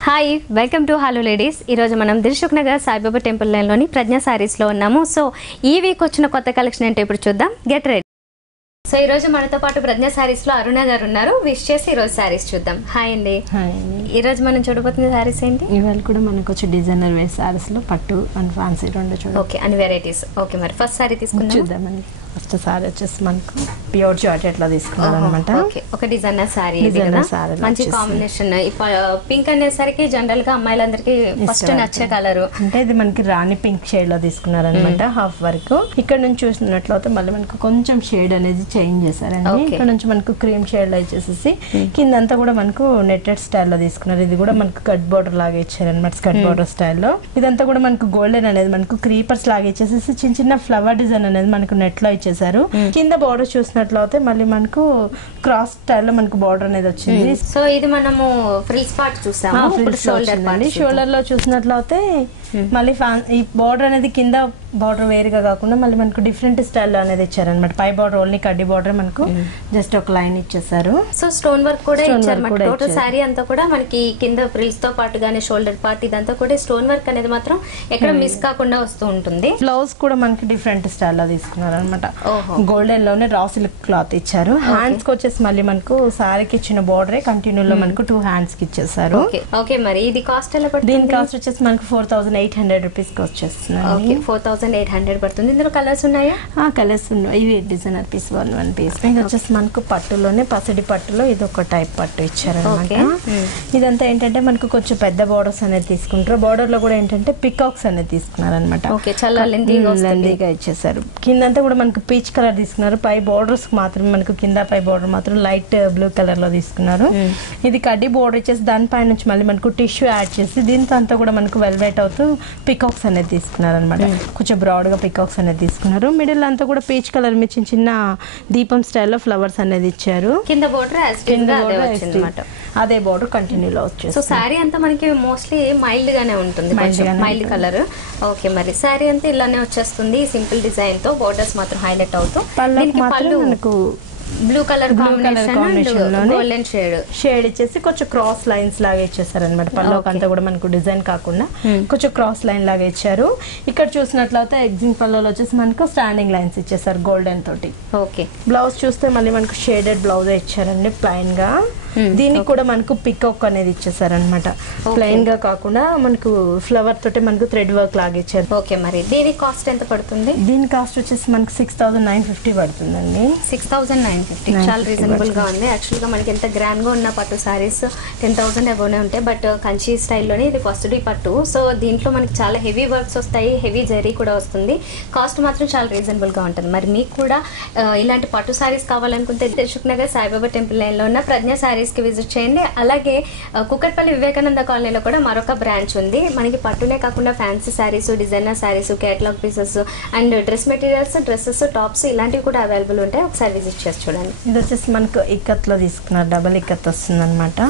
Hi welcome to hello ladies. ఈరోజు మనం Dilsukh Nagar Saibaba temple లైన్లోని ప్రజ్ఞా శారీస్లో ఉన్నాము. సో ఈ వీక్ వచ్చిన కొత్త కలెక్షన్ ఏంటో ఇప్పుడు చూద్దాం. Get ready. సో ఈరోజు మనతో పాటు ప్రజ్ఞా శారీస్లో అరుణ గారు ఉన్నారు. విష్ చేసి ఈరోజు శారీస్ చూద్దాం. హాయ్ అండి. ఈరోజు మనం చూడబోతున్న శారీస్ ఏంటి? ఇవాళ కూడా మనకు వచ్చి డిజైనర్ వేర్ శారీస్లో పట్టు అండ్ ఫ్యాన్సీ రెండు చూడండి. ఓకే, అన్ని వెరైటీస్. ఓకే, మరి ఫస్ట్ శారీ తీసుకుందాం. చూద్దామండి. ఫస్ట్ శారీ వచ్చేసి మనకు ప్యూర్ జార్జెట్ లో తీసుకున్నారు అనమాట. ఓకే, ఒక డిజైనర్ శారీ, మంచి కాంబినేషన్. పింక్ అనేసరికి జనరల్ గా అమ్మాయిలందరికీ ఫస్ట్ నచ్చే కలర్. అంటే ఇది మనకి రాణి పింక్ షేడ్ లో తీసుకున్నారు అనమాట. హాఫ్ వర్క్ ఇక్కడ నుంచి చూసినట్లయితే మళ్ళీ మనకు కొంచెం షేడ్ అనేది చేంజ్ చేశారండి. ఇక్కడ నుంచి మనకు క్రీమ్ షేడ్ లో ఇచ్చేసి కిందంతా కూడా మనకు నెట్టెడ్ స్టైల్ లో తీసుకున్నారు. ఇది కూడా మనకు కట్ బోర్డర్ లాగా ఇచ్చారు అనమాట. కట్ బోర్డర్ స్టైల్లో ఇదంతా కూడా మనకు గోల్డెన్ అనేది మనకు క్రీపర్స్ లాగా ఇచ్చేసి చిన్న చిన్న ఫ్లవర్ డిజైన్ అనేది మనకు నెట్ లో ఇచ్చేసారు. కింద బార్డర్ చూసినట్లయితే మళ్ళీ మనకు క్రాస్ స్టైల్ లో మనకు బార్డర్ అనేది వచ్చింది. సో ఇది మనము ఫ్రిల్స్ పార్ట్ చూసాము. షోల్డర్ లో చూసినట్లయితే మళ్ళీ ఈ బార్డర్ అనేది కింద బార్డర్ వేరుగా కాకుండా మళ్ళీ మనకు డిఫరెంట్ స్టైల్లో అనేది ఇచ్చారనమాట. పై బార్డర్ ఓన్లీ కడ్డీ బార్డర్ మనకు జస్ట్ ఒక లైన్ ఇచ్చేసారు. సో స్టోన్ వర్క్ కూడా ఇచ్చారు. టోటల్ సారీ అంతా కూడా మనకి కింద ఫ్రిల్స్ తో పాటు గానీ షోల్డర్ పార్ట్ ఇదంతా కూడా స్టోన్ వర్క్ అనేది మాత్రం ఎక్కడ మిస్ కాకుండా వస్తూ ఉంటుంది. బ్లౌజ్ కూడా మనకి డిఫరెంట్ స్టైల్లో తీసుకున్నారు అనమాట. గోల్డెన్ లోనే రా సిల్క్ క్లాత్ ఇచ్చారు. హ్యాండ్స్ కి వచ్చేసి మళ్ళీ మనకు సారీకి ఇచ్చిన బార్డర్ కంటిన్యూ లో మనకు 2 హ్యాండ్స్ కి ఇచ్చేసారు. ఓకే, మరి ఇది కాస్ట్ ఎలా పడుతుంది? దీని కాస్ట్ వచ్చేసి మనకు 4800 రూపీస్ కి వచ్చేస్తుంది. 4800 పడుతుంది. ఇందులో కలర్స్ ఉన్నాయా? కలర్స్ ఉన్నాయి. ఇవి డిజైనర్ పీస్ వన్ పీస్. ఇది వచ్చేసి మనకు పట్టులోనే పసిడి పట్టులో ఇది ఒక టైప్ పట్టు ఇచ్చారు అనమాట. ఇదంతా ఏంటంటే మనకు కొంచెం పెద్ద బార్డర్స్ అనేది తీసుకుంటారు. బార్డర్ లో కూడా ఏంటంటే పికాక్స్ అనేది తీసుకున్నారు అనమాట. చాలా లెందీగా ఇచ్చేసారు. కిందంతా కూడా మనకు పీచ్ కలర్ తీసుకున్నారు. పై బార్డర్స్ మాత్రం మనకు కింద పై బార్డర్ మాత్రం లైట్ బ్లూ కలర్ లో తీసుకున్నారు. ఇది కడ్డీ బార్డర్ ఇచ్చేసి దానిపై నుంచి మళ్ళీ మనకు టిష్యూ యాడ్ చేసి దీంతో అంతా కూడా మనకు వెల్వెట్ అవుతూ పికాక్స్ అనేది తీసుకున్నారు అనమాట. కొంచెం బ్రాడ్ గా పికాక్స్ అనేది తీసుకున్నారు. మిడిల్ అంతా కూడా పీచ్ కలర్ మీద చిన్న చిన్న దీపం స్టైల్లో ఫ్లవర్స్ అనేది ఇచ్చారు. కింద బార్డర్ అదే బార్డర్ కంటిన్యూ లో వచ్చేసి. సో సారీ అంతా మనకి మోస్ట్లీ మైల్డ్ గానే ఉంటుంది, మైల్డ్ కలర్. ఓకే, మరి సారీ అంతా ఇలానే వచ్చేస్తుంది సింపుల్ డిజైన్ తో. బార్డర్స్ మాత్రం హైలైట్ అవుతూ పళ్ళు మనకు blue colour combination golden shade ఇచ్చేసి కొంచెం క్రాస్ లైన్స్ లాగా ఇచ్చేసారు అనమాట. పల్లోకి అంతా కూడా మనకు డిజైన్ కాకుండా కొంచెం క్రాస్ లైన్ లాగా ఇచ్చారు. ఇక్కడ చూసినట్లయితే ఎగ్జింగ్ పల్లోలో వచ్చేసి మనకు స్టాండింగ్ లైన్స్ ఇచ్చేసారు గోల్డెన్ తోటి. ఓకే, బ్లౌజ్ చూస్తే మళ్ళీ మనకు షేడెడ్ బ్లౌజ్ ఇచ్చారండి ప్లైన్ గా. దీనికి కూడా మనకు పికాక్ అనేది ఇచ్చేసారు అనమాట. ప్లెయిన్ గా కాకుండా మనకు ఫ్లవర్ తోటి మనకు థ్రెడ్ వర్క్ లాగా ఇచ్చారు. ఓకే, మరి దీని కాస్ట్ ఎంత పడుతుంది? దీని కాస్ట్ వచ్చేసి మనకు 6950 పడుతుందండి. 6950 చాలా రీజనబుల్ గా ఉంది. యాక్చువల్ గా మనకి ఎంత గ్రాండ్ గా ఉన్న పట్టు సారీస్ 10,000 అబోనే ఉంటాయి. బట్ కంచి స్టైల్లోనే ఇది ఫస్ట్ పట్టు. సో దీంట్లో మనకి చాలా హెవీ వర్క్స్ వస్తాయి, హెవీ జరీ కూడా వస్తుంది. కాస్ట్ మాత్రం చాలా రీజనబుల్ గా ఉంటుంది. మరి మీకు కూడా ఇలాంటి పట్టు సారీస్ కావాలనుకుంటే దిల్సుఖ్ నగర్ సాయిబాబా టెంపుల్ లైన్ లో ఉన్న ప్రజ్ఞా సారీస్ కి విజిట్ చేయండి. అలాగే కుకట్పల్లి వివేకానంద కాలనీలో కూడా మరొక బ్రాంచ్ ఉంది. మనకి పట్టునే కాకుండా fancy saris, designer saris, catalogue pieces and dress materials, dresses, tops ఇలాంటివి కూడా అవైలబుల్ ఉంటాయి. ఒకసారి విజిట్ చేసి చూడండి. ఇది వచ్చేసి మనకు ఇక్కత్ లో తీసుకున్నారు. డబల్ ఇక్కత్ వస్తుంది అనమాట.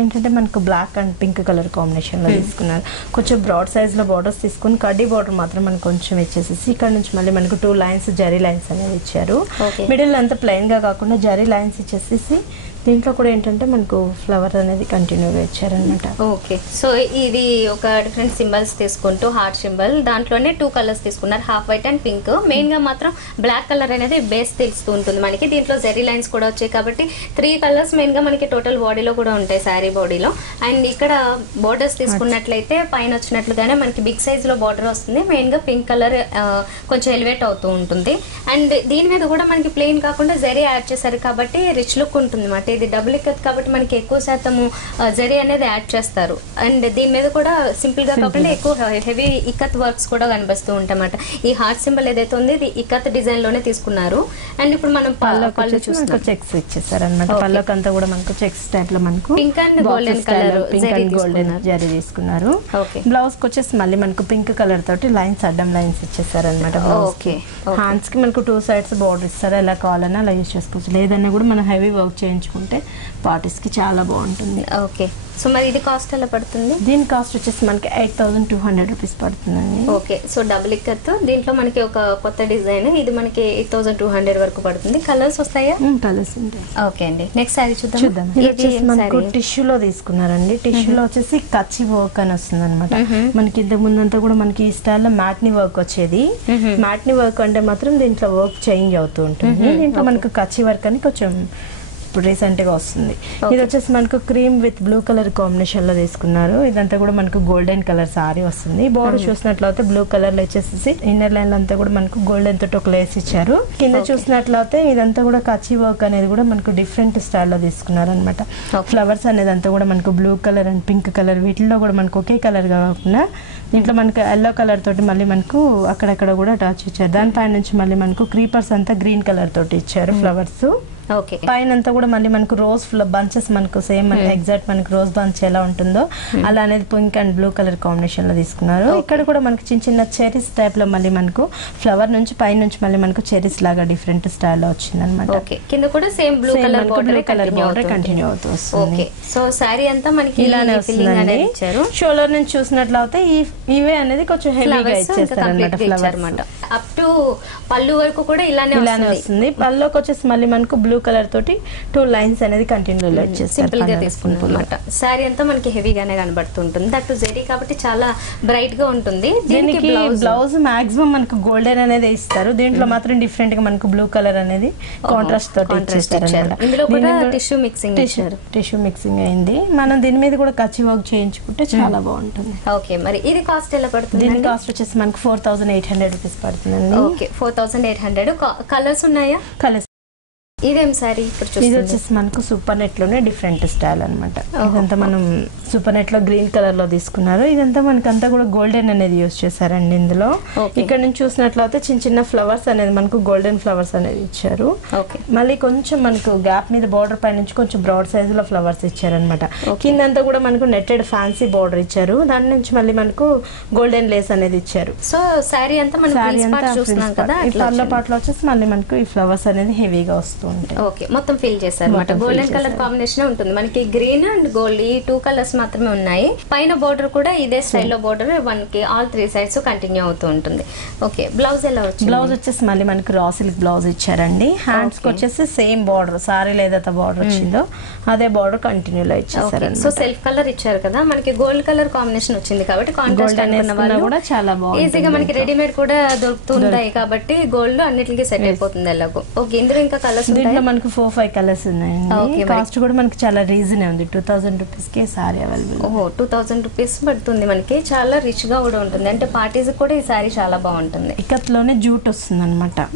ఏంటంటే మనకు black and pink colour combination లో తీసుకున్నారు. కొంచెం బ్రాడ్ సైజ్ లో బార్డర్స్ తీసుకుని కడ్డీ బార్డర్ మాత్రం మనకు కొంచెం ఇచ్చేసి ఇక్కడ నుంచి మళ్ళీ మనకు 2 లైన్స్ జరీ లైన్స్ అనేది ఇచ్చారు. మిడిల్ అంతా ప్లెయిన్ గా కాకుండా జరీ లైన్స్ ఇచ్చేసి దీంట్లో కూడా ఏంటంటే మనకు ఫ్లవర్ అనేది కంటిన్యూగా ఇచ్చారనమాట. ఓకే, సో ఇది ఒక డిఫరెంట్ సింబల్స్ తీసుకుంటూ హార్ట్ సింబల్ దాంట్లోనే 2 కలర్స్ తీసుకున్నారు, half white and pink. Main గా మాత్రం బ్లాక్ కలర్ అనేది బేస్ తెలుస్తూ ఉంటుంది మనకి. దీంట్లో జెరీ లైన్స్ కూడా వచ్చాయి కాబట్టి 3 కలర్స్ మెయిన్ గా మనకి టోటల్ బాడీలో కూడా ఉంటాయి, శారీ బాడీలో. అండ్ ఇక్కడ బోర్డర్స్ తీసుకున్నట్లయితే పైన వచ్చినట్లుగానే మనకి బిగ్ సైజ్ లో బార్డర్ వస్తుంది. మెయిన్ గా పింక్ కలర్ కొంచెం ఎలివేట్ అవుతూ ఉంటుంది. అండ్ దీని మీద కూడా మనకి ప్లెయిన్ కాకుండా జెరీ యాడ్ చేశారు కాబట్టి రిచ్ లుక్ ఉంటుంది అన్నమాట. ఇది డబుల్ ఇక్కత్ కాబట్టి మనకి ఎక్కువ శాతము జరీ అనేది యాడ్ చేస్తారు. అండ్ దీని మీద కూడా సింపుల్ గా కాకుండా ఎక్కువ హెవీ ఇక్కత్ వర్క్స్ కూడా కనిపిస్తూ ఉంటాయి అన్నమాట. ఈ హార్ట్ సింబల్ ఏదైతే ఉంది ఇది ఇక్కత్ డిజైన్ లోనే తీసుకున్నారు. అండ్ ఇప్పుడు మనం పళ్ళు చూస్తున్నాం, చెక్స్ ఇచ్చేసారు అనమాట. పళ్ళకి అంతా కూడా మనకు చెక్స్ టైప్ లో మనకు pink and golden colour golden zari తీసుకున్నారు. బ్లౌజ్ కి వచ్చేసి మళ్ళీ మనకు పింక్ కలర్ తోటి లైన్స్ అడ్డం లైన్స్ ఇచ్చేసారు అనమాట. హ్యాండ్స్ కి మనకు 2 సైడ్స్ బార్డర్ ఇస్తారు. ఎలా కావాలన్నా అలా యూజ్ చేసుకోవచ్చు. లేదన్నా కూడా మనం హెవీ వర్క్ చేయించుకుంటాం తీసుకుంటే పార్టీస్ కి చాలా బాగుంటుంది. ఓకే, సో మరి ఇది కాస్ట్ ఎలా పడుతుంది? దీని కాస్ట్ వచ్చేసి మనకి 8200 రూపీస్ పడుతుందండి. ఓకే, సో డబుల్ ఇక్కత్ దీంట్లో మనకి ఒక కొత్త డిజైన్, ఇది మనకి 8200 వరకు పడుతుంది. కలర్స్ వస్తాయా? కలర్స్ ఉంటాయి. ఓకే అండి, నెక్స్ట్ సారీ చూద్దాం. ఇది వచ్చేసి మనకు టిష్యూలో తీసుకున్నారండి. టిష్యూలో వచ్చేసి కచ్చి వర్క్ అని వస్తుంది అనమాట. మనకి ఇంతకు ముందంతా కూడా మనకి ఈ స్టైల్లో మ్యాట్ని వర్క్ వచ్చేది. మ్యాట్ని వర్క్ అంటే మాత్రం దీంట్లో వర్క్ చేంజ్ అవుతూ ఉంటుంది. దీంట్లో మనకు కచ్చి వర్క్ అని కొంచెం ఇప్పుడు రీసెంట్ గా వస్తుంది. ఇది వచ్చేసి మనకు cream with blue colour combination లో తీసుకున్నారు. ఇదంతా కూడా మనకు గోల్డెన్ కలర్ సారీ వస్తుంది. బోర్డర్ చూసినట్లయితే బ్లూ కలర్ లో వచ్చేసి ఇన్నర్ లైన్ అంతా కూడా మనకు గోల్డెన్ తోటి ఒక లేస్ ఇచ్చారు. కింద చూసినట్లయితే ఇదంతా కూడా కచ్చి వర్క్ అనేది కూడా మనకు డిఫరెంట్ స్టైల్ లో తీసుకున్నారు అనమాట. ఫ్లవర్స్ అనేది అంతా కూడా మనకు blue colour and pink colour వీటిల్లో కూడా మనకు ఒకే కలర్ కాకుండా దీంట్లో మనకు ఎల్లో కలర్ తోటి మళ్ళీ మనకు అక్కడక్కడ కూడా టచ్ ఇచ్చారు. దానిపైన నుంచి మళ్ళీ మనకు క్రీపర్స్ అంతా గ్రీన్ కలర్ తోటి ఇచ్చారు ఫ్లవర్స్. ఓకే, పైన అంతా కూడా మళ్ళీ మనకు రోజ్ బంచెస్ మనకు సేమ్ ఎగ్జాక్ట్ మనకు రోజ్ బంచ్ ఎలా ఉంటుందో అలా అనేది pink and blue colour combination లో తీసుకున్నారు. ఇక్కడ కూడా మనకి చిన్న చిన్న చెరీస్ టైప్ లో మళ్ళీ మనకు ఫ్లవర్ నుంచి పైన నుంచి మళ్ళీ మనకు చెరీస్ లాగా డిఫరెంట్ స్టైల్ లో వచ్చింది అనమాట. ఓకే, కింద కూడా same blue colour border continue అవుతూ వస్తుంది. ఓకే, సో సారీ అంతా మనకి ఇలానే వస్తుందండి. షోల్డర్ నుంచి చూసినట్లయితే ఇవే అనేది కొంచెం హెవీగా ఇచ్చేస్తారు అనమాట. ఫ్లవర్ అనమాట అప్ టు పళ్ళు వరకు కూడా ఇలానే వస్తుంది. పళ్ళుకి వచ్చేసి మళ్ళీ మనకు బ్లూ కలర్ తోటి 2 లైన్స్ అనేది కంటిన్యూ సింపుల్ గా తీసుకుంటాం అన్నమాట. సారీ అంతా మనకి హెవీగానే కనబడుతుంటుంది. దట్ జెరీ కాబట్టి చాలా బ్రైట్ గా ఉంటుంది. దీనికి బ్లౌజ్ మాక్సిమం మనకు గోల్డెన్ అనేది ఇస్తారు. దీంట్లో మాత్రం డిఫరెంట్ గా మనకు బ్లూ కలర్ అనేది కాంట్రాస్ట్ తోటి ఇచ్చేస్తారు. ఇందులో కూడా టిష్యూ మిక్సింగ్ అయింది. మనం దీని మీద కూడా కచ్చి వర్క్ చేయించుకుంటే చాలా బాగుంటుంది. ఓకే, మరి ఇది కాస్ట్ ఎలా పడుతుంది? దీని కాస్ట్ వచ్చేసి మనకు 4800 రూపీస్ పడుతుందండి. ఓకే, 4800. కలర్స్ ఉన్నాయా? కలర్స్ ఇదేం సారీ ఇప్పుడు ఇది వచ్చేసి మనకు సూపర్ నెట్ లోనే డిఫరెంట్ స్టైల్ అనమాట. ఇదంతా మనం సూపర్ నెట్ లో గ్రీన్ కలర్ లో తీసుకున్నారు. ఇదంతా మనకంతా కూడా గోల్డెన్ అనేది యూజ్ చేశారండి ఇందులో. ఇక్కడ నుంచి చూసినట్లయితే చిన్న చిన్న ఫ్లవర్స్ అనేది మనకు గోల్డెన్ ఫ్లవర్స్ అనేది ఇచ్చారు. మళ్ళీ కొంచెం మనకు గ్యాప్ మీద బార్డర్ పై నుంచి కొంచెం బ్రాడ్ సైజ్ లో ఫ్లవర్స్ ఇచ్చారనమాట. కిందంతా కూడా మనకు నెట్టెడ్ ఫ్యాన్సీ బార్డర్ ఇచ్చారు. దాని నుంచి మళ్ళీ మనకు గోల్డెన్ లేస్ అనేది ఇచ్చారు. సో సారీ అంతా పళ్ళ పాటలో వచ్చేసి మళ్ళీ మనకు ఈ ఫ్లవర్స్ అనేది హెవీగా వస్తుంది. ఓకే, మొత్తం ఫిల్ చేశారు అన్నమాట. గోల్డెన్ కలర్ కాంబినేషన్ ఉంటుంది మనకి. గ్రీన్ అండ్ గోల్డ్ ఈ 2 కలర్స్ మాత్రమే ఉన్నాయి. పైన బోర్డర్ కూడా ఇదే స్టైల్లో బోర్డర్ మనకి ఆల్ 3 సైడ్స్ కంటిన్యూ అవుతూ ఉంటుంది. ఓకే, బ్లౌజ్ ఎలా వచ్చింది? బ్లౌజ్ వచ్చేసి మళ్ళీ మనకి రా సిల్క్ బ్లౌజ్ ఇచ్చారండి. హ్యాండ్స్ కి వచ్చేసి సేమ్ బార్డర్ సారీ ఏదైతే బార్డర్ వచ్చిందో అదే బార్డర్ కంటిన్యూ లో ఇచ్చేసారు. సో సెల్ఫ్ కలర్ ఇచ్చారు కదా, మనకి గోల్డ్ కలర్ కాంబినేషన్ వచ్చింది కాబట్టి కాంట్రాస్ట్ అనుకున్న వాళ్ళు కూడా చాలా బాగుంది. ఈజీగా మనకి రెడీమేడ్ కూడా దొరుకుతుంటాయి కాబట్టి గోల్డ్ అన్నిటికీ సెట్ అయిపోతుంది ఎలాగో. ఓకే, ఇందులో ఇంకా కలర్స్ దీంట్లో మనకు 4-5 కలర్స్ ఉన్నాయండి. కాస్ట్ కూడా మనకి చాలా రీజన్ ఉంది. 2000 రూపీస్ కే సారీ అవైలబుల్. 2000 రూపీస్ పడుతుంది మనకి. చాలా రిచ్ గా కూడా ఉంటుంది. అంటే పార్టీస్ కూడా ఈ సారీ చాలా బాగుంటుంది. ఇక్కత్ లోనే జూట్ వస్తుంది అనమాట.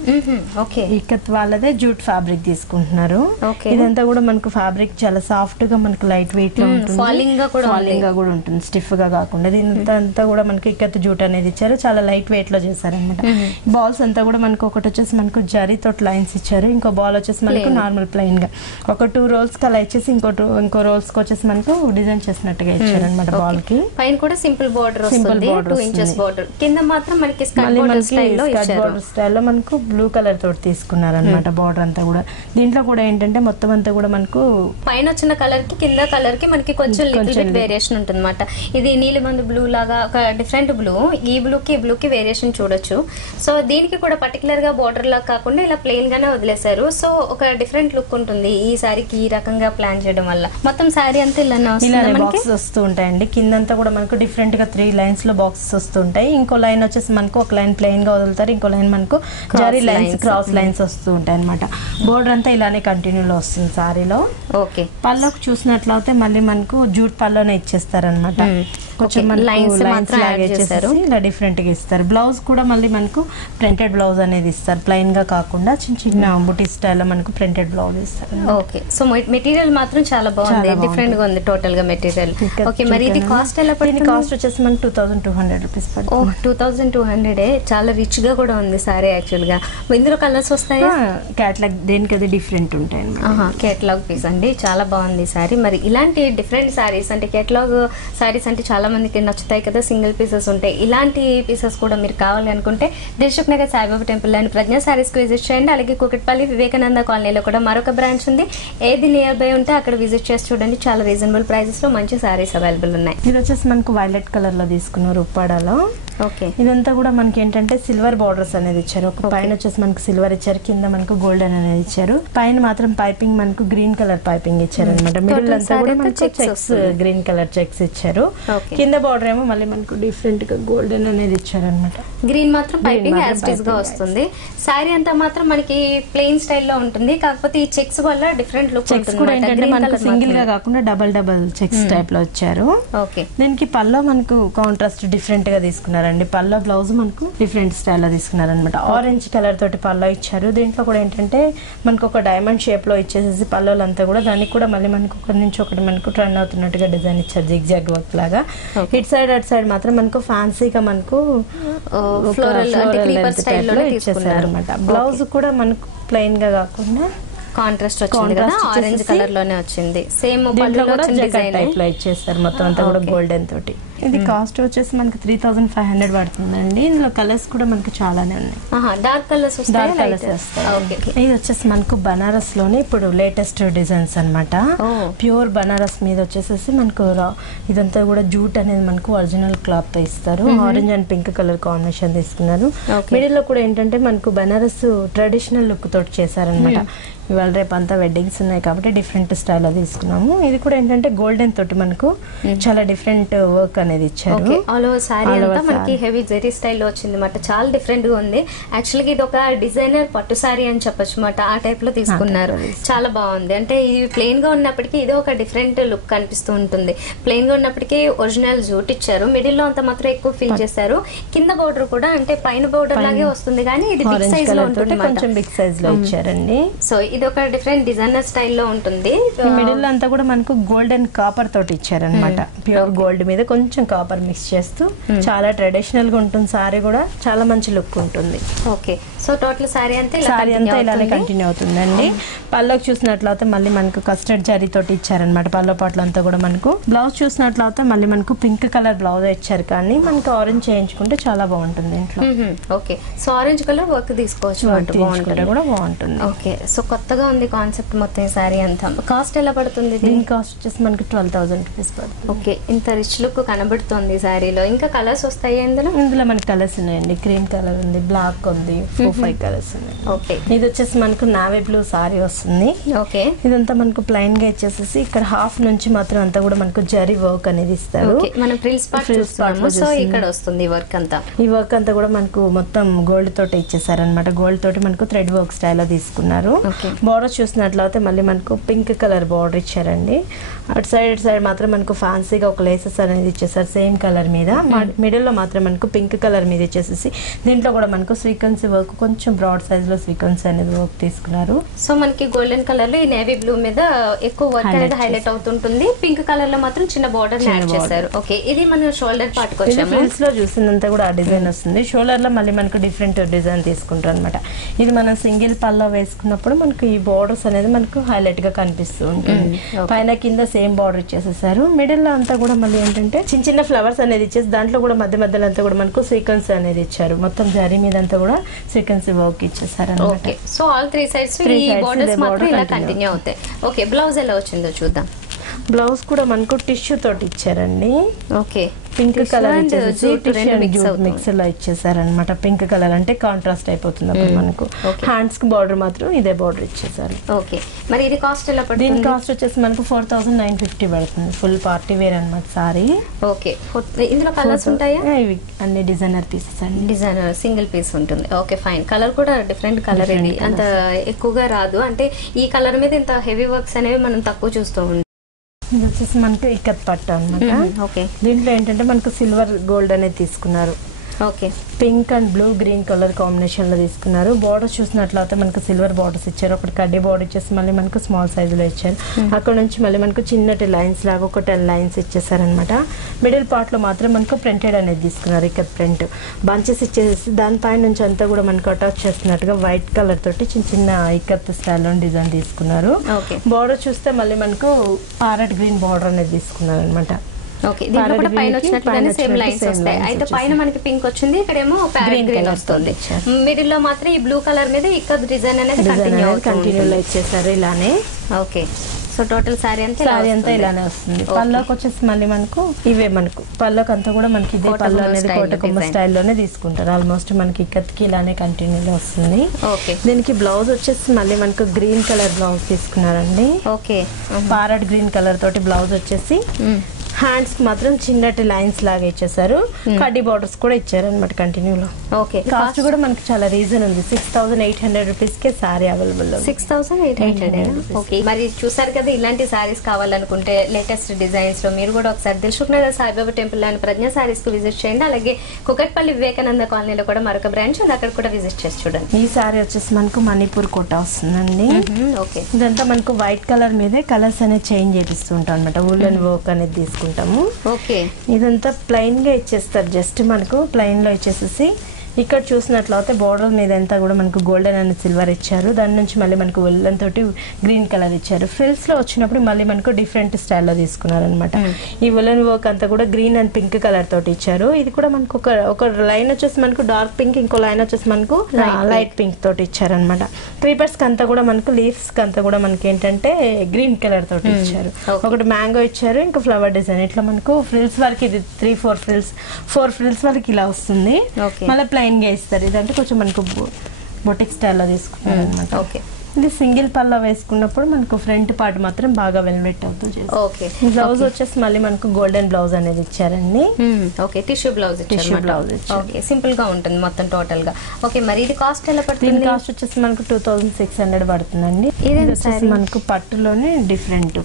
ఓకే, ఇక్కత్ వాళ్ళదే జూట్ ఫ్యాబ్రిక్ తీసుకుంటున్నారు. ఇదంతా కూడా మనకు ఫ్యాబ్రిక్ చాలా సాఫ్ట్ గా మనకు లైట్ వెయిట్ లో ఉంటుంది. ఫాలింగ్ గా కూడా ఉంటుంది, స్టిఫ్ గా కాకుండా. దీంతో కూడా మనకి ఇక్కత్ జూట్ అనేది ఇచ్చారు. చాలా లైట్ వెయిట్ లో చేశారనమాట. బాల్స్ అంతా కూడా మనకు ఒకటి వచ్చేసి మనకు జరీ తోటి లైన్స్ ఇచ్చారు. ఇంకో బాల్ వచ్చేసి మనకు నార్మల్ ప్లెయిన్ గా ఒక 2 రోల్స్ కి అలా ఇచ్చేసి ఇంకో రోల్స్ కి వచ్చేసి మనకు డిజైన్ చేసినట్టుగా ఇచ్చారు అనమాట. బాల్ కి పైన కూడా సింపుల్ బోర్డర్ వస్తుంది, 2 ఇంచెస్ బోర్డర్. కింద మాత్రం మనకి స్కర్ట్ బోర్డర్ స్టైల్లో మనకు బ్లూ కలర్ తోటి తీసుకున్నారు అనమాట. బార్డర్ అంతా కూడా దీంట్లో కూడా ఏంటంటే మొత్తం అంతా కూడా మనకు పైన వచ్చిన కలర్ కి కింద కలర్ కి మనకి కొంచెం వేరియేషన్ ఉంటుంది అనమాట. ఇది నీలిమందు బ్లూ లాగా ఒక డిఫరెంట్ బ్లూ. ఈ బ్లూ కి వేరియేషన్ చూడొచ్చు. సో దీనికి కూడా పర్టికులర్ గా బోర్డర్ లాగా కాకుండా ఇలా ప్లెయిన్ గానే వదిలేశారు. సో ఒక డిఫరెంట్ లుక్ ఉంటుంది ఈ సారీకి ఈ రకంగా ప్లాన్ చేయడం వల్ల. మొత్తం సారీ అంతా ఇలానే బాక్సెస్ వస్తూ ఉంటాయండి. కిందంతా కూడా మనకు డిఫరెంట్ గా 3 లైన్స్ లో బాక్సెస్ వస్తూ ఉంటాయి. ఇంకో లైన్ వచ్చేసి మనకు ఒక లైన్ ప్లెయిన్ గా వదులుతారు, ఇంకో లైన్ మనకు జరీ లైన్స్ క్రాస్ లైన్స్ వస్తూ ఉంటాయి అనమాట. బోర్డర్ అంతా ఇలానే కంటిన్యూ లో వస్తుంది సారీలో. ఓకే, పళ్ళకు చూసినట్లయితే మళ్ళీ మనకు జూట్ పళ్ళనే ఇచ్చేస్తారు అనమాట. కొంచెం లైన్స్ ఇలా డిఫరెంట్ గా ఇస్తారు. బ్లౌజ్ కూడా మళ్ళీ మనకు ప్రింటెడ్ బ్లౌజ్ అనేది ఇస్తారు, ప్లెయిన్ గా కాకుండా చిన్న చిన్న బుటీ స్టైల్లో మనకు ప్రింటెడ్ బ్లౌజ్ ఇస్తారు. ఓకే, సో మెటీరియల్ మాత్రం చాలా బాగుంది, డిఫరెంట్ గా ఉంది టోటల్ గా మెటీరియల్. ఓకే, మరి ఇది కాస్ట్ ఎలా పడుతుంది? కాస్ట్ వచ్చేసి మనకి 2200 రూపీస్ పడుతుంది. 2200 చాలా రిచ్ గా కూడా ఉంది సారీ యాక్చువల్ గా. ఇందులో కలర్స్ వస్తాయా? కేటలాగ్ దేనికి అది డిఫరెంట్ ఉంటాయి. కేటలాగ్ పీస్ అండి, చాలా బాగుంది సారీ. మరి ఇలాంటి డిఫరెంట్ సారీస్ అంటే కేటలాగ్ సారీస్ అంటే చాలా చాలా మందికి నచ్చుతాయి కదా, సింగిల్ పీసెస్ ఉంటాయి. ఇలాంటి పీసెస్ కూడా మీరు కావాలి అనుకుంటే దిల్సుఖ్ నగర్ సాయిబాబా టెంపుల్ అని ప్రజ్ఞా సారీస్ కి విజిట్ చేయండి. అలాగే కూకట్పల్లి వివేకానంద కాలనీలో కూడా మరొక బ్రాంచ్ ఉంది. ఏది నియర్ బై ఉంటే అక్కడ విజిట్ చేసి చూడండి. చాలా రీజనబుల్ ప్రైజెస్ లో మంచి సారీస్ అవైలబుల్ ఉన్నాయి. ఇది వచ్చేసి మనకు వైలెట్ కలర్ లో తీసుకున్నారు ఉప్పాడలో. ఓకే, ఇదంతా కూడా మనకి ఏంటంటే సిల్వర్ బార్డర్స్ అనేది ఇచ్చారు. ఒక పైన వచ్చేసి మనకు సిల్వర్ ఇచ్చారు, కింద మనకు గోల్డెన్ అనేది ఇచ్చారు. పైన మాత్రం పైపింగ్ మనకు గ్రీన్ కలర్ పైపింగ్ ఇచ్చారు అనమాట. మిడిల్ అంతా కూడా మనకు చెక్స్ గ్రీన్ కలర్ చెక్స్ ఇచ్చారు. కింద బార్డర్ ఏమో మళ్ళీ మనకు డిఫరెంట్ గా గోల్డెన్ అనేది ఇచ్చారు అనమాట. గ్రీన్ మాత్రం పైపింగ్ యాజ్ ఇట్ ఈస్ గా వస్తుంది. సారీ అంతా మాత్రం మనకి ప్లెయిన్ స్టైల్లో ఉంటుంది. కాకపోతే ఈ చెక్స్ వల్ల డిఫరెంట్ లుక్ చెక్స్ కూడా ఏంటంటే మనకు సింగిల్ గా కాకుండా డబల్ చెక్స్ టైప్ లో వచ్చారు. ఓకే, దీనికి పల్లో మనకు కాంట్రాస్ట్ డిఫరెంట్ గా తీసుకున్నారండి. పల్లో బ్లౌజ్ మనకు డిఫరెంట్ స్టైల్ లో తీసుకున్నారనమాట. ఆరెంజ్ కలర్ తోటి పల్లో ఇచ్చారు. దీంట్లో కూడా ఏంటంటే మనకు ఒక డైమండ్ షేప్ లో ఇచ్చేసేసి పల్లోలంతా కూడా దానికి కూడా మళ్ళీ మనకు ఒకటి నుంచి ఒకటి మనకు టర్న్ అవుతున్నట్టుగా డిజైన్ ఇచ్చారు, జిగ్జాగ్ వర్క్ లాగా. ఇటు సైడ్ అటు సైడ్ మాత్రం మనకు ఫ్యాన్సీగా మనకు ఫ్లోరల్ ఇచ్చేసారు అనమాట. బ్లౌజ్ కూడా మనకు ప్లెయిన్ గా కాకుండా కాంట్రాస్ట్ వచ్చింది కదా, ఆరెంజ్ కలర్ లోనే వచ్చింది. సేమ్ టైప్ లో ఇచ్చేస్తారు మొత్తం అంతా కూడా గోల్డెన్ తోటి. ఇది కాస్ట్ వచ్చేసి మనకి 3500 పడుతుందండి. ఇందులో కలర్స్ కూడా మనకి చాలానే ఉన్నాయి. డార్క్ కలర్స్ వస్తాయి. ఇది వచ్చేసి మనకు బనారస్ లోనే ఇప్పుడు లేటెస్ట్ డిజైన్స్ అన్నమాట. ప్యూర్ బనారస్ మీద వచ్చేసేసి మనకు ఇదంతా కూడా జూట్ అనేది మనకు ఒరిజినల్ క్లాత్ తో ఇస్తారు. Orange and pink colour combination తీసుకున్నారు. మిడిల్ లో కూడా ఏంటంటే మనకు బనారస్ ట్రెడిషనల్ లుక్ తోటి చేశారనమాట. ఇవాళ రేపు అంతా వెడ్డింగ్స్ ఉన్నాయి కాబట్టి డిఫరెంట్ స్టైల్ తీసుకున్నాము. ఇది కూడా ఏంటంటే గోల్డెన్ తోటి మనకు చాలా డిఫరెంట్ వర్క్ అనేది ఇచ్చారు. ఆల్ ఓవర్ సారీ అంతా మనకి హెవీ జెరీ స్టైల్లో వచ్చింది అన్నమాట. చాలా డిఫరెంట్ గా ఉంది. యాక్చువల్గా ఇది ఒక డిజైనర్ పట్టు సారీ అని చెప్పొచ్చు అన్నమాట. ఆ టైప్ లో తీసుకున్నారు. చాలా బాగుంది. అంటే ఇది ప్లెయిన్ గా ఉన్నప్పటికీ ఇది ఒక డిఫరెంట్ లుక్ కనిపిస్తూ ఉంటుంది. ప్లెయిన్ గా ఉన్నప్పటికీ ఒరిజినల్ జూట్ ఇచ్చారు. మిడిల్ లో అంతా మాత్రం ఎక్కువ ఫిల్ చేశారు. కింద బోర్డర్ కూడా అంటే పైన బోర్డర్ లాగే వస్తుంది కానీ ఇది బిగ్ సైజ్ లో ఉంటుంది. కొంచెం బిగ్ సైజ్ లో ఇచ్చారండి. సో ఇది ఒక డిఫరెంట్ డిజైనర్ స్టైల్లో ఉంటుంది. మిడిల్ అంతా కూడా మనకు గోల్డెన్ కాపర్ తోటి ఇచ్చారనమాట. ప్యూర్ గోల్డ్ మీద కొంచెం కాపర్ మిక్స్ చేస్తూ చాలా ట్రెడిషనల్ గా ఉంటుంది. సారీ కూడా చాలా మంచి లుక్ ఉంటుంది. ఓకే, సో టోటల్ సారీ అంతా ఇలానే కంటిన్యూ అవుతుందండి. పల్లోకి చూసినట్లయితే మళ్ళీ మనకు కస్టర్డ్ జరీ తోటి ఇచ్చారనమాట. పల్లో పాటలు అంతా కూడా మనకు బ్లౌజ్ చూసినట్లయితే మళ్ళీ మనకు పింక్ కలర్ బ్లౌజ్ ఇచ్చారు కానీ మనకు ఆరెంజ్ చేయించుకుంటే చాలా బాగుంటుంది ఇంట్లో. Okay, so orange colour work తీసుకోవచ్చు కూడా బాగుంటుంది. ఓకే, సో కొత్తగా ఉంది కాన్సెప్ట్ మొత్తం ఈ సారీ అంతా. కాస్ట్ ఎలా పడుతుంది? దీని కాస్ట్ వచ్చేసి మనకి 12,000 రూపీస్ పడుతుంది. ఓకే, ఇంత రిచ్ లుక్ కనబడుతుంది సారీలో. ఇంకా కలర్స్ వస్తాయి ఇందులో? ఇందులో మనకి కలర్స్ ఉన్నాయండి. క్రీమ్ కలర్ ఉంది, బ్లాక్ ఉంది, 4-5 కలర్స్ ఉన్నాయి. ఓకే, ఇది వచ్చేసి మనకు నావీ బ్లూ సారీ వస్తుంది. ఓకే, ఇదంతా మనకు ప్లెయిన్ గా ఇచ్చేసేసి ఇక్కడ హాఫ్ నుంచి మాత్రం అంతా కూడా మనకు జరీ వర్క్ అనేది ఇస్తారు. మనం ఫ్రిల్స్ పార్ట్ సో ఇక్కడ వస్తుంది వర్క్ అంతా. ఈ వర్క్ అంతా కూడా మనకు మొత్తం గోల్డ్ తోటి ఇచ్చేసారనమాట. గోల్డ్ తోటి మనకు థ్రెడ్ వర్క్ స్టైల్ లో తీసుకున్నారు. బార్డర్ చూసినట్లయితే మళ్ళీ మనకు పింక్ కలర్ బార్డర్ ఇచ్చారండి. అటు సైడ్ మాత్రం మనకు ఫ్యాన్సీగా ఒక లేసెస్ అనేది ఇచ్చేసారు సేమ్ కలర్ మీద. మిడిల్ లో మాత్రం మనకు పింక్ కలర్ మీద ఇచ్చేసేసి దీంట్లో కూడా మనకు స్వీక్వెన్సీ వర్క్ కొంచెం బ్రాడ్ సైజ్ లో స్వీక్వెన్సీ అనేది వర్క్ తీసుకున్నారు. సో మనకి గోల్డెన్ కలర్ లో ఈ నేవీ బ్లూ మీద ఎక్కువ వర్క్ అనేది హైలైట్ అవుతుంటుంది. పింక్ కలర్ లో మాత్రం చిన్న బార్డర్ యాడ్ చేశారు. ఓకే, ఇది మన షోల్డర్ పార్ట్ వచ్చాము. ఫ్రిల్స్ లో చూసినంత కూడా ఆ డిజైన్ వస్తుంది. షోల్డర్ లో మళ్ళీ మనకు డిఫరెంట్ డిజైన్ తీసుకుంటారు అనమాట. ఇది మనం సింగిల్ పల్లో వేసుకున్నప్పుడు మనకు ఈ బార్డర్స్ అనేది మనకు హైలైట్ గా కనిపిస్తూ ఉంటుంది. పైన కింద సేమ్ బార్డర్ ఇచ్చేసేసారు. మిడిల్ లో అంతా కూడా మళ్ళీ ఏంటంటే చిన్న చిన్న ఫ్లవర్స్ అనేది ఇచ్చేసి దాంట్లో కూడా మధ్యలో అంతా కూడా మనకు సీక్వెన్స్ అనేది ఇచ్చారు. మొత్తం జరీ మీద అంతా కూడా సీక్వెన్స్ వర్క్ ఇచ్చేసారు అన్నమాట. సో ఆల్ త్రీ సైడ్స్ ఈ బోర్డర్స్ మాత్రం ఇలా కంటిన్యూ అవుతాయి. ఓకే, బ్లౌజ్ ఎలా వచ్చిందో చూద్దాం. బ్లౌజ్ కూడా మనకు టిష్యూ తోటి ఇచ్చారండి. ఓకే, పింక్ కలర్ మిక్స్ లో ఇచ్చేసారనమాట. పింక్ కలర్ అంటే కాంట్రాస్ట్ అయిపోతుంది అప్పుడు మనకు. హ్యాండ్స్ కి బార్డర్ మాత్రం ఇదే బార్డర్ ఇచ్చేసారు. ఓకే, మరి ఇది కాస్ట్ ఎలా పడుతుంది? దీని కాస్ట్ వచ్చేసి మనకు 4950 పడుతుంది. ఫుల్ పార్టీ వేర్ అనమాట సారీ. ఓకే, ఇందులో కలర్స్ ఉంటాయా? ఇవి అన్ని డిజైనర్ పీసెస్ అండి. డిజైనర్ సింగిల్ పీస్ ఉంటుంది. Okay, fine. కలర్ కూడా డిఫరెంట్ కలర్ ఇది అంత ఎక్కువగా రాదు. అంటే ఈ కలర్ మీద ఇంత హెవీ వర్క్స్ అనేవి మనం తక్కువ చూస్తూ ఉంటాం. ఇది వచ్చేసి మనకు ఇక్కత్ పట్టు అనమాట. ఓకే, దీంట్లో ఏంటంటే మనకు సిల్వర్ గోల్డ్ అనేది తీసుకున్నారు. Okay, pink and blue green colour combination లో తీసుకున్నారు. బార్డర్స్ చూసినట్లయితే మనకు సిల్వర్ బార్డర్స్ ఇచ్చారు. ఒకటి కడ్డీ బార్డర్ ఇచ్చేసి మళ్ళీ మనకు స్మాల్ సైజ్ లో ఇచ్చారు. అక్కడ నుంచి మళ్ళీ మనకు చిన్నటి లైన్స్ లాగా ఒక 10 లైన్స్ ఇచ్చేసారనమాట. మిడిల్ పార్ట్ లో మాత్రం మనకు ప్రింటెడ్ అనేది తీసుకున్నారు. ఇక్కత్ ప్రింట్ బంచెస్ ఇచ్చేసి దానిపైన నుంచి అంతా కూడా మనకు అటాచ్ చేస్తున్నట్టుగా వైట్ కలర్ తోటి చిన్న ఇక్కత్ స్టైల్ లో డిజైన్ తీసుకున్నారు. బార్డర్ చూస్తే మళ్ళీ మనకు ప్యారెట్ గ్రీన్ బార్డర్ అనేది తీసుకున్నారు అనమాట. ఓకే, దీంట్లో కూడా పైన వచ్చినట్టుగానే సేమ్ లైన్స్ వస్తాయి. అయితే పైన మనకి పింక్ వచ్చింది, ఇక్కడేమో ప్యారెట్ గ్రీన్ వస్తుంది. మిడిల్ లో మాత్రం ఈ బ్లూ కలర్ మీద ఇక్కడ డిజైన్ అనేది కంటిన్యూ లో ఇచ్చేసారు ఇలానే. ఓకే, సో టోటల్ సారీ అంతా ఇలానే వస్తుంది. పల్లోకి వచ్చేసి మళ్ళీ మనకు ఇవే మనకు పల్లోకి అంతా కూడా మనకి ఇదే పళ్ళు అనేది కోటకొమ్మ స్టైల్లోనే తీసుకుంటారు. ఆల్మోస్ట్ మనకి ఇక్కత్కి ఇలానే కంటిన్యూలో వస్తుంది. దీనికి బ్లౌజ్ వచ్చేసి మళ్ళీ మనకు గ్రీన్ కలర్ బ్లౌజ్ తీసుకున్నారండి. ఓకే, ప్యారెట్ గ్రీన్ కలర్ తోటి బ్లౌజ్ వచ్చేసి హ్యాండ్స్ మాత్రం చిన్నటి లైన్స్ లాగా ఇచ్చేసారు. కడ్డీ బార్డర్స్ కూడా ఇచ్చారు అనమాట కంటిన్యూలో. ఓకే, కాస్ట్ కూడా మనకి చాలా రీజన్ ఉంది. 6800 రూపీస్ కే సారీ అవైలబుల్. 6800. ఓకే, మరి చూసారు కదా, ఇలాంటి సారీస్ కావాలనుకుంటే లేటెస్ట్ డిజైన్స్ లో మీరు కూడా ఒకసారి దిల్సుఖ్ నగర్ సాయిబాబా టెంపుల్ లోని ప్రజ్ఞ సారీస్ కు విజిట్ చేయండి. అలాగే కుకట్పల్లి వివేకానంద కాలనీలో కూడా మరొక బ్రాంచ్ ఉంది, అక్కడ కూడా విజిట్ చేసి చూడండి. ఈ సారీ వచ్చేసి మనకు మణిపూర్ కోట వస్తుందండి. ఓకే, ఇదంతా మనకు వైట్ కలర్ మీదే కలర్స్ అనేది చేంజ్ చేపిస్తుంటాం అనమాట. వూలెన్ వర్క్ అనేది తీసుకుంటాము. ఓకే, ఇదంతా ప్లెయిన్ గా ఇచ్చేస్తారు. జస్ట్ మనకు ప్లెయిన్ లో ఇచ్చేసేసి ఇక్కడ చూసినట్లయితే బోర్డర్ మీద అంతా కూడా మనకు గోల్డెన్ అండ్ సిల్వర్ ఇచ్చారు. దాని నుంచి మళ్ళీ మనకు ఉల్లన్ తోటి గ్రీన్ కలర్ ఇచ్చారు. ఫ్రిల్స్ లో వచ్చినప్పుడు మళ్ళీ మనకు డిఫరెంట్ స్టైల్లో తీసుకున్నారు అనమాట. ఈ ఉల్లన్ వర్క్ అంతా కూడా గ్రీన్ అండ్ పింక్ కలర్ తోటి ఇచ్చారు. ఇది కూడా మనకు ఒక లైన్ వచ్చేసి మనకు డార్క్ పింక్, ఇంకో లైన్ వచ్చేసి మనకు లైట్ పింక్ తోటి ఇచ్చారు అనమాట. క్రీపర్స్ కి అంతా కూడా మనకు లీవ్స్ కి అంతా కూడా మనకి ఏంటంటే గ్రీన్ కలర్ తోటి ఇచ్చారు. ఒకటి మ్యాంగో ఇచ్చారు, ఇంకా ఫ్లవర్ డిజైన్. ఇట్లా మనకు ఫ్రిల్స్ వరకు ఇది 3-4 ఫ్రిల్స్ వరకు ఇలా వస్తుంది. మళ్ళీ ప్లెయిన్ గా ఇస్తారు. ఇదంటే కొంచెం మనకు బొటిక్ స్టైల్లో తీసుకున్నారు అనమాట. ఓకే, ఇది సింగిల్ పల్లా వేసుకున్నప్పుడు మనకు ఫ్రంట్ పార్ట్ మాత్రం బాగా వెల్వెట్ అవుతుంది. ఓకే, బ్లౌజ్ వచ్చేసి మళ్ళీ మనకు గోల్డెన్ బ్లౌజ్ అనేది ఇచ్చారండి. Okay, tissue blouse okay, simple గా ఉంటుంది మొత్తం టోటల్ గా. ఓకే, మరి ఇది కాస్ట్ ఎలా పడుతుంది? దీని కాస్ట్ వచ్చేసి మనకు 2600 పడుతుందండి. ఇది వచ్చేసి మనకు పట్టులోనే డిఫరెంట్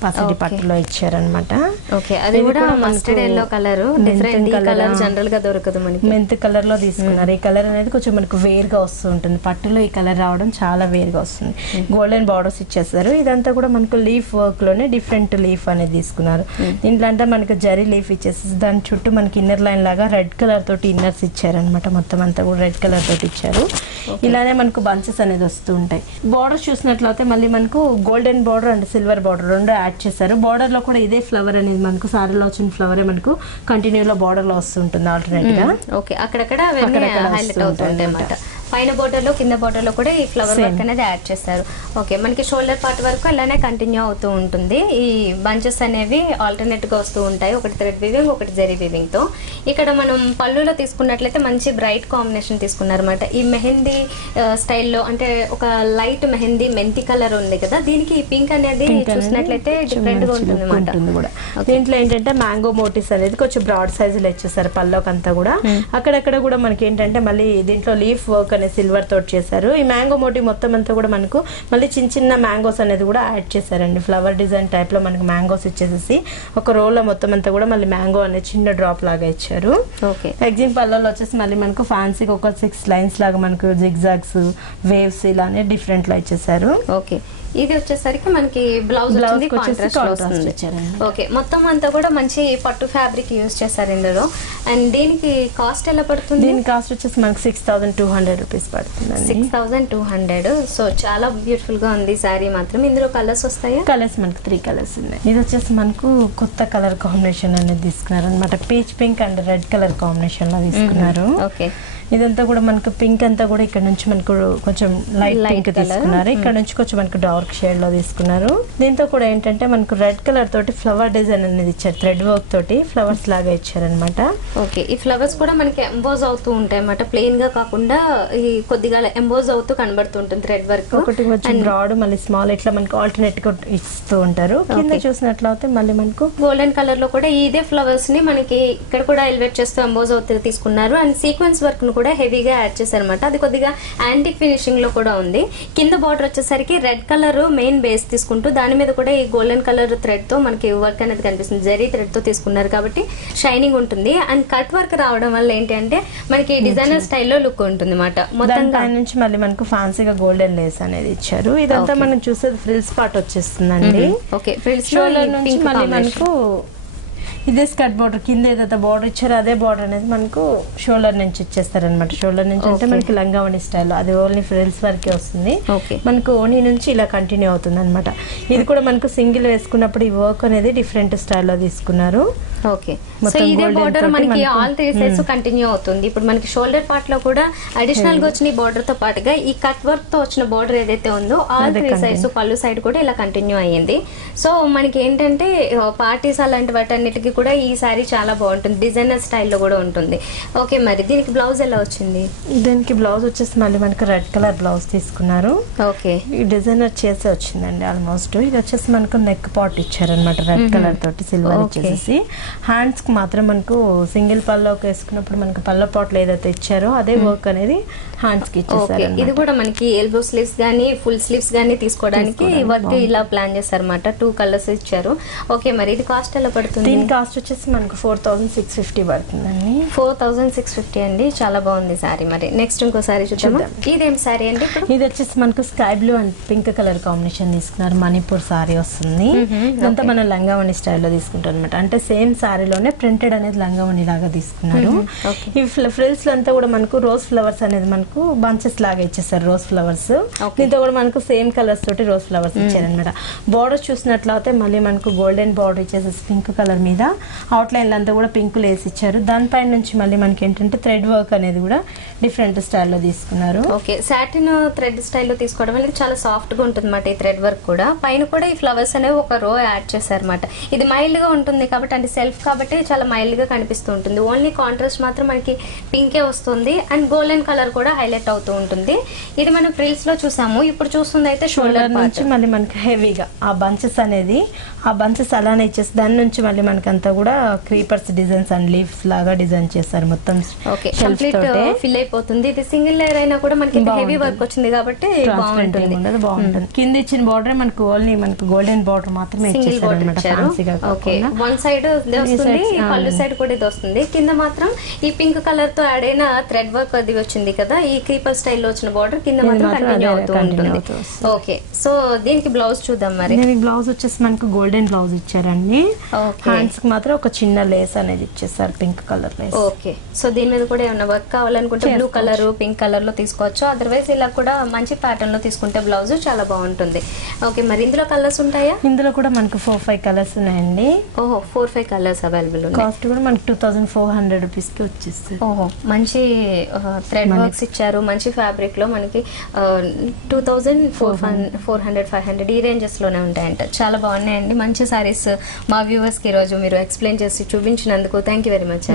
పసిడి పట్టులో ఇచ్చారనమాట. ఓకే, అది కూడా mustard yellow colour, different colour general గా దొరకదు మనకి. మెంత్ కలర్ లో తీసుకున్నారు. ఈ కలర్ అనేది కొంచెం మనకు వేర్ గా వస్తూ ఉంటుంది. పట్టులో ఈ కలర్ రావడం చాలా వేర్ వస్తుంది. గోల్డెన్ బార్డర్స్ ఇచ్చేస్తారు. ఇదంతా కూడా మనకు లీఫ్ వర్క్ లోనే డిఫరెంట్ లీఫ్ అనేది తీసుకున్నారు. దీంట్లో అంటే మనకు జరీ లీఫ్ ఇచ్చేసి దాని చుట్టూ మనకి ఇన్నర్ లైన్ లాగా రెడ్ కలర్ తోటి ఇన్నర్స్ ఇచ్చారనమాట. మొత్తం అంతా కూడా రెడ్ కలర్ తోటి ఇచ్చారు. ఇలానే మనకు బంచెస్ అనేది వస్తూ ఉంటాయి. బార్డర్ చూసినట్లయితే మళ్ళీ మనకు golden border and silver border రెండు యాడ్ చేశారు. బార్డర్ లో కూడా ఇదే ఫ్లవర్ అనేది మనకు సారీలో వచ్చిన ఫ్లవరే మనకు కంటిన్యూ లో బార్డర్ లో వస్తుంటుంది ఆల్టర్నేట్ గా. ఓకే, అక్కడక్కడ హైలైట్ అవుతుంటాయి అన్నమాట. పైన బోర్డర్ లో కింద బోర్డర్ లో కూడా ఈ ఫ్లవర్ వర్క్ అనేది యాడ్ చేస్తారు. ఓకే, మనకి షోల్డర్ పార్ట్ వరకు అలానే కంటిన్యూ అవుతూ ఉంటుంది. ఈ బంచెస్ అనేవి ఆల్టర్నేట్ గా వస్తూ ఉంటాయి. ఒకటి థ్రెడ్ వీవింగ్, ఒకటి జరీ వీవింగ్ తో. ఇక్కడ మనం పళ్ళులో తీసుకున్నట్లయితే మంచి బ్రైట్ కాంబినేషన్ తీసుకున్నారు అనమాట. ఈ మెహందీ స్టైల్లో అంటే ఒక లైట్ మెహందీ మెంతి కలర్ ఉంది కదా, దీనికి ఈ పింక్ అనేది చూసినట్లయితే డిఫరెంట్ గా ఉంటుంది అనమాట. దీంట్లో ఏంటంటే మ్యాంగో మోటివ్స్ అనేది కొంచెం బ్రాడ్ సైజ్ లో ఇచ్చేసారు పల్లోకి అంతా కూడా. అక్కడక్కడ కూడా మనకి ఏంటంటే మళ్ళీ దీంట్లో లీఫ్ వర్క్ అనేది సిల్వర్ తోటి చేశారు. ఈ మ్యాంగో మోటివ్ మొత్తం అంతా కూడా మనకు మళ్ళీ చిన్న చిన్న మ్యాంగోస్ అనేది కూడా యాడ్ చేశారండి. ఫ్లవర్ డిజైన్ టైప్ లో మనకు మ్యాంగోస్ ఇచ్చేసి ఒక రోల్ లో మొత్తం అంతా కూడా మళ్ళీ మ్యాంగో అనేది చిన్న డ్రాప్ లాగా ఇచ్చారు. ఎగ్జిమ్ పళ్ళలో వచ్చేసి మళ్ళీ మనకు ఫ్యాన్సీకి ఒక 6 లైన్స్ లాగా మనకు జిగ్జాగ్స్, వేవ్స్ ఇలానే డిఫరెంట్ లా ఇచ్చేసారు. ఓకే, ఇది వచ్చేసరికి మనకి బ్లౌజ్ ఓకే, మొత్తం అంతా కూడా మంచి పట్టు ఫ్యాబ్రిక్ యూజ్ చేస్తారు ఇందులో. అండ్ దీనికి కాస్ట్ ఎలా పడుతుంది? దీని కాస్ట్ వచ్చేసి మనకి 6200 రూపీస్ పడుతుంది. 6200. సో చాలా బ్యూటిఫుల్ గా ఉంది సారీ మాత్రం. ఇందులో కలర్స్ వస్తాయా? కలర్స్ మనకి 3 కలర్స్ ఉన్నాయి. ఇది వచ్చేసి మనకు కొత్త కలర్ కాంబినేషన్ అనేది తీసుకున్నారు అనమాట. Peach pink and red colour combination లో తీసుకున్నారు. ఓకే, ఇదంతా కూడా మనకు పింక్ అంతా కూడా ఇక్కడ నుంచి మనకు కొంచెం లైట్ పింక్ తీసుకున్నారు. ఇక్కడ నుంచి కొంచెం మనకు డార్క్ షేడ్ లో తీసుకున్నారు. దీంతో కూడా ఏంటంటే మనకు రెడ్ కలర్ తోటి ఫ్లవర్ డిజైన్ అనేది ఇచ్చారు. థ్రెడ్ వర్క్ తోటి ఫ్లవర్స్ లాగా ఇచ్చారనమాట. ఓకే, ఈ ఫ్లవర్స్ కూడా మనకి ఎంబోజ్ అవుతూ ఉంటాయి అన్నమాట. ప్లెయిన్ గా కాకుండా ఈ కొద్దిగా ఎంబోజ్ అవుతూ కనబడుతుంటుంది థ్రెడ్ వర్క్. ఒకటి కొంచెం బ్రాడ్ మళ్ళీ స్మాల్ ఇట్లా మనకి ఆల్టర్నేట్ గా ఇస్తూ ఉంటారు. కింద చూసినట్లయితే మళ్ళీ మనకు గోల్డెన్ కలర్ లో కూడా ఇదే ఫ్లవర్స్ ని మనకి ఇక్కడ కూడా ఎలివేట్ చేస్తూ ఎంబోజ్ అవుతూ తీసుకున్నారు. అండ్ సీక్వెన్స్ వర్క్ ను కూడా హెవీగా యాడ్ చేశారనమాట. అది కొద్దిగా యాంటిక్ ఫినిషింగ్ లో కూడా ఉంది. కింద బార్డర్ వచ్చేసరికి రెడ్ కలర్ మెయిన్ బేస్ తీసుకుంటూ దాని మీద కూడా ఈ గోల్డెన్ కలర్ థ్రెడ్ తో మనకి వర్క్ అనేది కనిపిస్తుంది. జరీ థ్రెడ్ తో తీసుకున్నారు కాబట్టి షైనింగ్ ఉంటుంది. అండ్ కట్ వర్క్ రావడం వల్ల ఏంటి అంటే మనకి డిజైనర్ స్టైల్లో లుక్ ఉంటుంది అన్నమాట. మొత్తం నుంచి మళ్ళీ మనకు ఫ్యాన్సీగా గోల్డెన్ లేస్ అనేది ఇచ్చారు. ఇదంతా మనం చూసేది ఫ్రిల్స్ పార్ట్ వచ్చేస్తుందండి. ఓకే, ఫ్రిల్స్ నుంచి మళ్ళీ మనకు ఇదే స్కర్ట్ బార్డర్ కింద ఏదైతే బార్డర్ ఇచ్చారో అదే బార్డర్ అనేది మనకు షోల్డర్ నుంచి ఇచ్చేస్తారనమాట. షోల్డర్ నుంచి అంటే మనకి లంగావణి స్టైల్, అది ఓన్లీ ఫ్రిల్స్ వరకే వస్తుంది. మనకు ఓణి నుంచి ఇలా కంటిన్యూ అవుతుంది అనమాట. ఇది కూడా మనకు సింగిల్ వేసుకున్నప్పుడు ఈ వర్క్ అనేది డిఫరెంట్ స్టైల్లో తీసుకున్నారు. ఓకే, సో ఇదే బోర్డర్ మనకి ఆల్ 3 సైడ్స్ కంటిన్యూ అవుతుంది. ఇప్పుడు మనకి షోల్డర్ పార్ట్ లో కూడా అడిషనల్ గా వచ్చిన బోర్డర్ తో పాటుగా ఈ కట్ వర్క్ తో వచ్చిన బోర్డర్ ఏదైతే ఉందో ఆల్ 3 సైడ్స్ పళ్ళు సైడ్ కూడా ఇలా కంటిన్యూ అయ్యింది. సో మనకి ఏంటంటే పార్టీస్ అలాంటి వాటన్నిటికి కూడా ఈ సారీ చాలా బాగుంటుంది, డిజైనర్ స్టైల్లో కూడా ఉంటుంది. ఓకే, మరి దీనికి బ్లౌజ్ ఎలా వచ్చింది? దీనికి బ్లౌజ్ వచ్చేసి మళ్ళీ మనకి రెడ్ కలర్ బ్లౌజ్ తీసుకున్నారు. ఓకే, ఈ డిజైనర్ చేసే వచ్చిందండి ఆల్మోస్ట్. ఇది వచ్చేసి మనకు నెక్ పాట్ ఇచ్చారనమాట రెడ్ కలర్ తోటి సిల్వర్ ఇచ్చేసి. హ్యాండ్స్ కి మాత్రం మనకు సింగిల్ పల్లోకి వేసుకున్నప్పుడు మనకు పల్ల పాట్లు ఏదైతే ఇచ్చారో అదే వర్క్ అనేది హ్యాండ్స్ కి ఇచ్చేసారు. ఇది కూడా మనకి ఎల్బో స్లీవ్స్ గానీ ఫుల్ స్లీవ్స్ గానీ తీసుకోవడానికి వర్క్ ఇలా ప్లాన్ చేశారన్నమాట. 2 కలర్స్ ఇచ్చారు. ఓకే, మరి ఇది కాస్ట్ ఎలా పడుతుంది? దీని కాస్ట్ వచ్చేసి మనకు 4650 పడుతుందండి. 4650 అండి, చాలా బాగుంది సారీ. మరి నెక్స్ట్ ఇంకో సారీ చూద్దాం. ఇదేం సారీ అండి? ఇది వచ్చేసి మనకు sky blue and pink colour combination తీసుకున్నారు. మణిపూర్ సారీ వస్తుంది. ఇదంతా మన లంగావణి స్టైల్లో తీసుకుంటారు అనమాట. అంటే సేమ్ సారీలోనే ప్రింటెడ్ అనేది లంగావణి లాగా తీసుకున్నారు. ఈ ఫ్రిల్స్ అంతా కూడా మనకు రోజ్ ఫ్లవర్స్ అనేది మనకు బంచెస్ లాగా ఇచ్చేసారు. రోజ్ ఫ్లవర్స్ దీంతో కూడా మనకు సేమ్ కలర్స్ తోటి రోజ్ ఫ్లవర్స్ ఇచ్చారనమాట. బార్డర్ చూసినట్లయితే మళ్ళీ మనకు గోల్డెన్ బార్డర్ ఇచ్చేసేసి పింక్ కలర్ మీద అవుట్ లైన్ అంతా కూడా పింక్ లేసి ఇచ్చారు. దానిపైన నుంచి మళ్ళీ మనకి ఏంటంటే థ్రెడ్ వర్క్ అనేది కూడా డిఫరెంట్ స్టైల్లో తీసుకున్నారు. ఓకే, సాటిన్ థ్రెడ్ స్టైల్లో తీసుకోవడం వల్ల చాలా సాఫ్ట్ గా ఉంటుంది అన్నమాట. ఈ థ్రెడ్ వర్క్ కూడా పైన కూడా ఈ ఫ్లవర్స్ అనేవి ఒక రో యాడ్ చేశారన్నమాట. ఇది మైల్డ్ గా ఉంటుంది కాబట్టి, అంటే సెల్ఫ్ కాబట్టి చాలా మైల్డ్ గా కనిపిస్తూ ఉంటుంది. ఓన్లీ కాంట్రాస్ట్ మాత్రం మనకి పింకే వస్తుంది అండ్ గోల్డెన్ కలర్ కూడా హైలైట్ అవుతూ ఉంటుంది. ఇది మనం ఫ్రిల్స్ లో చూసాము. ఇప్పుడు చూస్తుంది అయితే షోల్డర్ నుంచి మళ్ళీ మనకి హెవీగా ఆ బంచెస్ అనేది ఆ బంచెస్ అలానే ఇచ్చేసి దాని నుంచి మళ్ళీ మనకంతా కూడా క్రీపర్స్ డిజైన్స్ అండ్ లీవ్స్ లాగా డిజైన్ చేస్తారు మొత్తం. ఓకే, కంప్లీట్ ఫిల్ అయిపోతుంది. ఇది సింగిల్ లేయర్ అయినా కూడా మనకి హెవీ వర్క్ వచ్చింది కాబట్టి బాగుంటుంది. కింద ఇచ్చిన బార్డర్ మనకు ఓన్లీ మనకు గోల్డెన్ బార్డర్ మాత్రమే ఇచ్చేసారు. ఓకే, వన్ సైడ్ వస్తుంది, పళ్ళు సైడ్ కూడా ఇది వస్తుంది. కింద మాత్రం ఈ పింక్ కలర్ తో యాడ్ అయిన థ్రెడ్ వర్క్ అది వచ్చింది కదా, ఈ క్రీపర్ స్టైల్లో వచ్చిన బార్డర్ కింద మాత్రం కంటిన్యూ అవుతూ ఉంటుంది. ఓకే, సో దీనికి బ్లౌజ్ చూద్దాం. మరి దీనికి బ్లౌజ్ వచ్చేసి మనకు గోల్డెన్ బ్లౌజ్ ఇచ్చారండి. హ్యాండ్స్ కి మాత్రం ఒక చిన్న లేస్ అనేది ఇచ్చేసారు, pink colour Lay's. Okay, so దీని మీద కూడా ఏమన్నా వర్క్ కావాలనుకుంటే బ్లూ కలర్ పింక్ కలర్ లో తీసుకోవచ్చు. అదర్వైజ్ ఇలా కూడా మంచి ప్యాటర్న్ లో తీసుకుంటే బ్లౌజ్ చాలా బాగుంటుంది. ఓకే, మరి ఇందులో కలర్స్ ఉంటాయా? ఇందులో కూడా మనకు 4-5 కలర్స్ ఉన్నాయండి. ఓహో, 4-5 కలర్స్ అవైలబుల్ ఉన్నాయి. కాస్ట్ కూడా మనకి 2400 రూపీస్ కి వచ్చేస్తుంది. ఓహో, మంచి థ్రెడ్ వర్క్స్ ఇచ్చారు. మంచి ఫ్యాబ్రిక్ లో మనకి 2400-500 ఈ రేంజెస్ లోనే ఉంటాయంట. చాలా బాగున్నాయండి, మంచి సారీస్ మా వ్యూవర్స్ కి ఈరోజు మీరు ఎక్స్ప్లెయిన్ చేసి చూపించినందుకు థ్యాంక్ యూ వెరీ మచ్.